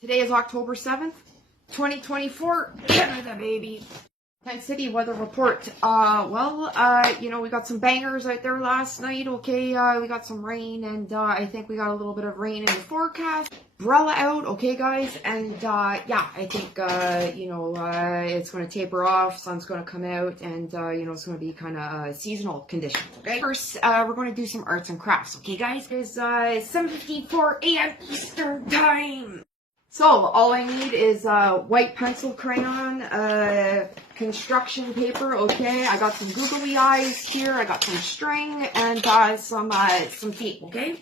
Today is October 7th, 2024. Canada, baby. Tent City weather report. We got some bangers out there last night, okay? We got some rain, and I think we got a little bit of rain in the forecast. Umbrella out, okay, guys? And, I think, it's going to taper off, sun's going to come out, and, it's going to be kind of seasonal conditions, okay? First, we're going to do some arts and crafts, okay, guys? It's 7:54 a.m. Eastern Time. So, all I need is white pencil crayon, construction paper, okay? I got some googly eyes here, I got some string, and some tape, okay?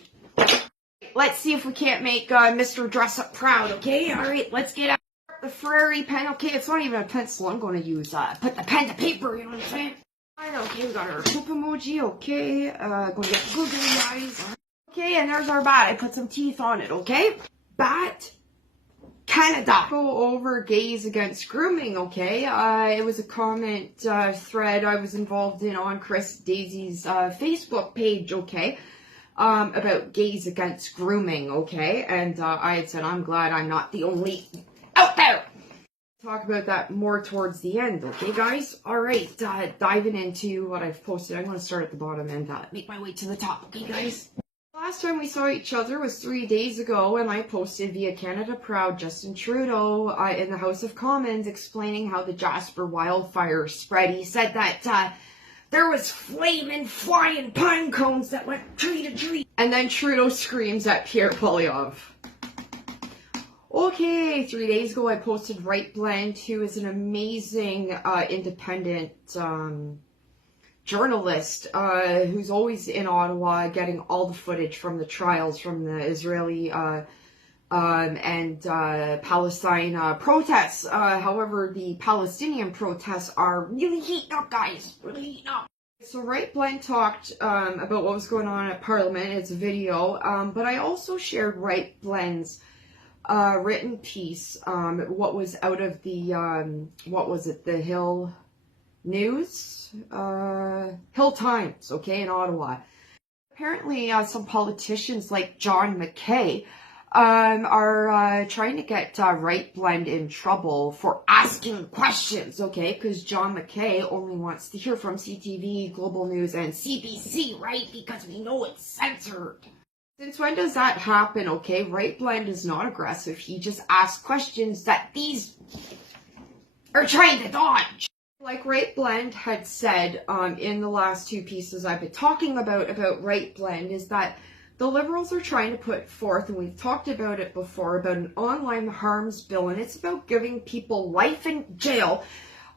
Let's see if we can't make Mr. Dress Up proud, okay? Alright, let's get out the Ferrari pen, okay? It's not even a pencil, I'm going to use, put the pen to paper, you know what I'm saying? Okay, we got our poop emoji, okay? Going to get googly eyes. Okay, and there's our bat. I put some teeth on it, okay? Bat. Canada. Go over gays against grooming, okay? It was a comment thread I was involved in on Chris Daisy's Facebook page, okay? About gays against grooming, okay? And I had said, I'm glad I'm not the only out there. Talk about that more towards the end, okay, guys? Alright, diving into what I've posted. I'm going to start at the bottom and make my way to the top, okay, guys? Last time we saw each other was 3 days ago, and I posted via Canada Proud Justin Trudeau in the House of Commons explaining how the Jasper wildfire spread. He said that there was flaming, flying pine cones that went tree to tree. And then Trudeau screams at Pierre Poilievre. Okay, 3 days ago I posted Right Blend, who is an amazing independent journalist who's always in Ottawa getting all the footage from the trials from the Israeli and Palestine protests. However, the Palestinian protests are really heating up, guys. Really heating up. So Right Blend talked about what was going on at Parliament. It's a video. But I also shared Right Blend's written piece, what was out of the, the Hill News, Hill Times, okay, in Ottawa. Apparently, some politicians like John McKay are trying to get Right Blend in trouble for asking questions, okay, because John McKay only wants to hear from CTV, Global News, and CBC, right, because we know it's censored. Since when does that happen, okay? Right Blend is not aggressive, he just asks questions that these are trying to dodge. Like Right Blend had said in the last two pieces I've been talking about Right Blend, is that the Liberals are trying to put forth, and we've talked about it before, about an online harms bill, and it's about giving people life in jail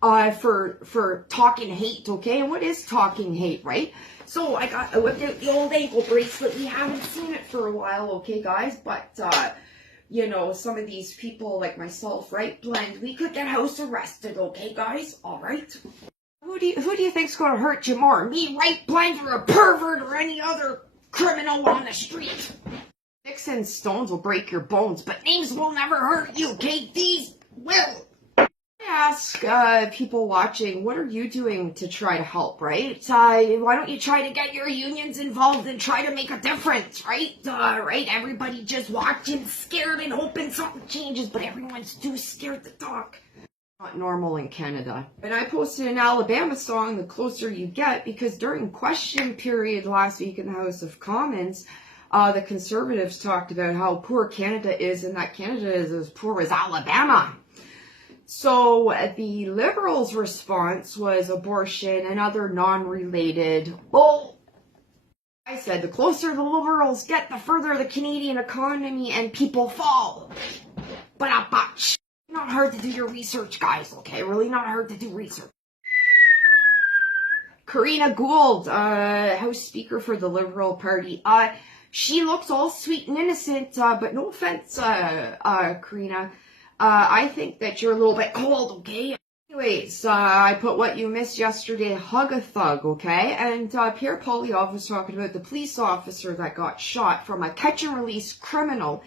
for talking hate, okay? And what is talking hate, right? So I whipped out the old ankle bracelet. We haven't seen it for a while, okay, guys? But some of these people like myself, Right Blend, we could get house arrested, okay, guys? All right. Who do you think's gonna hurt you more, me, Right Blend, or a pervert, or any other criminal on the street? Sticks and stones will break your bones, but names will never hurt you, okay? These will. I ask people watching, what are you doing to try to help, right? Why don't you try to get your unions involved and try to make a difference, right? Right? Everybody just watching, scared and hoping something changes, but everyone's too scared to talk. Not normal in Canada. And I posted an Alabama song, The Closer You Get, because during question period last week in the House of Commons, the Conservatives talked about how poor Canada is, and that Canada is as poor as Alabama. So the Liberals' response was abortion and other non-related. Well, I said the closer the Liberals get, the further the Canadian economy and people fall. But not hard to do your research, guys, okay? Really not hard to do research. Karina Gould, House Speaker for the Liberal Party. She looks all sweet and innocent, but no offense, Karina. I think that you're a little bit cold, okay? Anyways, I put what you missed yesterday, hug a thug, okay? And Pierre Poilievre was talking about the police officer that got shot from a catch-and-release criminal.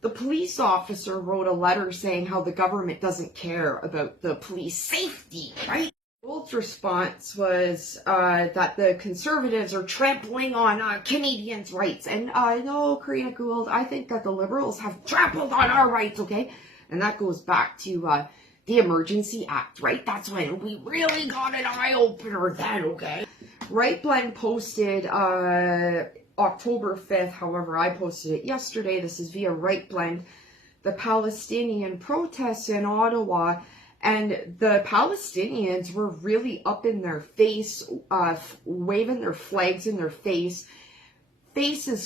The police officer wrote a letter saying how the government doesn't care about the police safety, right? Gould's response was that the conservatives are trampling on Canadians' rights. And no, Karina Gould, I think that the Liberals have trampled on our rights, okay? And that goes back to the Emergency Act, right? That's when we really got an eye-opener then, okay? Right Blend posted October 5th, however, I posted it yesterday. This is via Right Blend. The Palestinian protests in Ottawa, and the Palestinians were really up in their face, waving their flags in their faces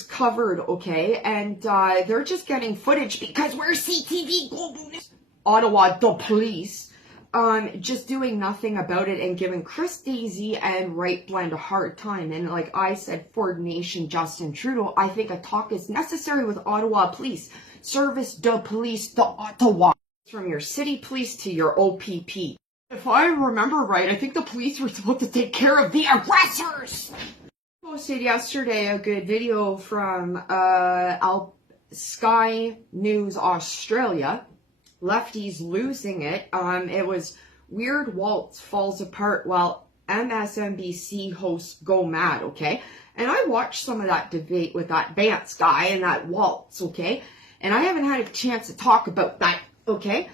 covered, okay? And they're just getting footage because we're CTV Global News. Ottawa, the police, just doing nothing about it and giving Chris Daisy and Right Blend a hard time. And like I said, Ford Nation, Justin Trudeau, I think a talk is necessary with Ottawa police. Service de police de Ottawa. From your city police to your OPP. If I remember right, I think the police were supposed to take care of the aggressors. I posted yesterday a good video from Sky News Australia. Lefties losing it. It was Weird Waltz falls apart while MSNBC hosts go mad, okay? And I watched some of that debate with that Vance guy and that Waltz, okay? And I haven't had a chance to talk about that, okay?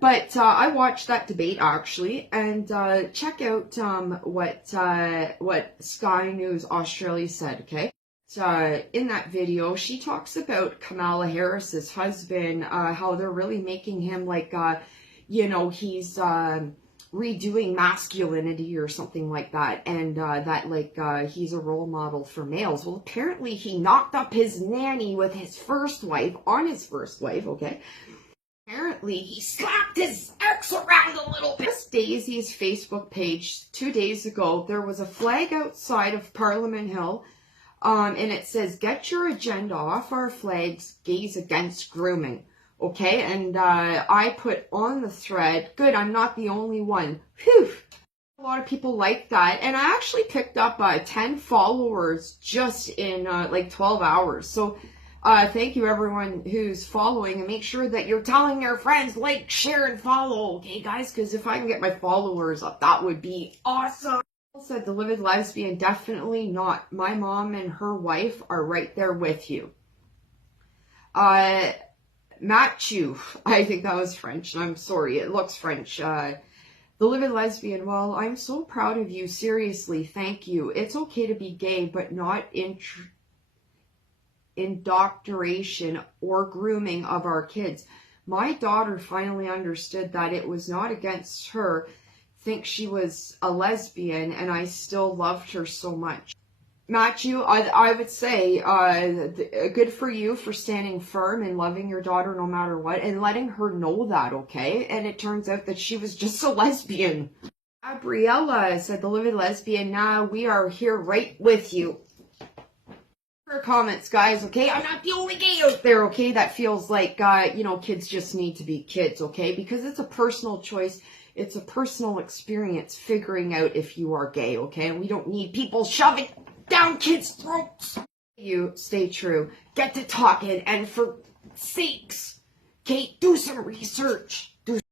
But I watched that debate, actually, and check out what Sky News Australia said, okay? In that video, she talks about Kamala Harris's husband, how they're really making him like, you know, he's redoing masculinity or something like that, and that like he's a role model for males. Well, apparently he knocked up his nanny with his first wife, okay? Apparently he slapped his ex around a little bit. Daisy's Facebook page 2 days ago, there was a flag outside of Parliament Hill, and it says, "Get your agenda off our flags, gays against grooming." Okay, and I put on the thread, good, I'm not the only one. Whew. A lot of people like that, and I actually picked up 10 followers just in like 12 hours. So thank you everyone who's following, and make sure that you're telling your friends, like, share, and follow, okay guys? Because if I can get my followers up, that would be awesome. Said the livid lesbian, definitely not. My mom and her wife are right there with you. Matthew, I think that was French, and I'm sorry, it looks French. The livid lesbian, well, I'm so proud of you, seriously, thank you. It's okay to be gay, but not indoctrination or grooming of our kids. My daughter finally understood that it was not against her. Think she was a lesbian, and I still loved her so much. Matthew, I would say good for you for standing firm and loving your daughter no matter what, and letting her know that, okay? And it turns out that she was just a lesbian. Gabriella said, the livid lesbian, nah, we are here right with you. For comments, guys, okay? I'm not the only gay out there, okay? That feels like, you know, kids just need to be kids, okay? Because it's a personal choice. It's a personal experience figuring out if you are gay, okay? And we don't need people shoving down kids' throats. You stay true. Get to talking, and for sakes, Kate, do some research.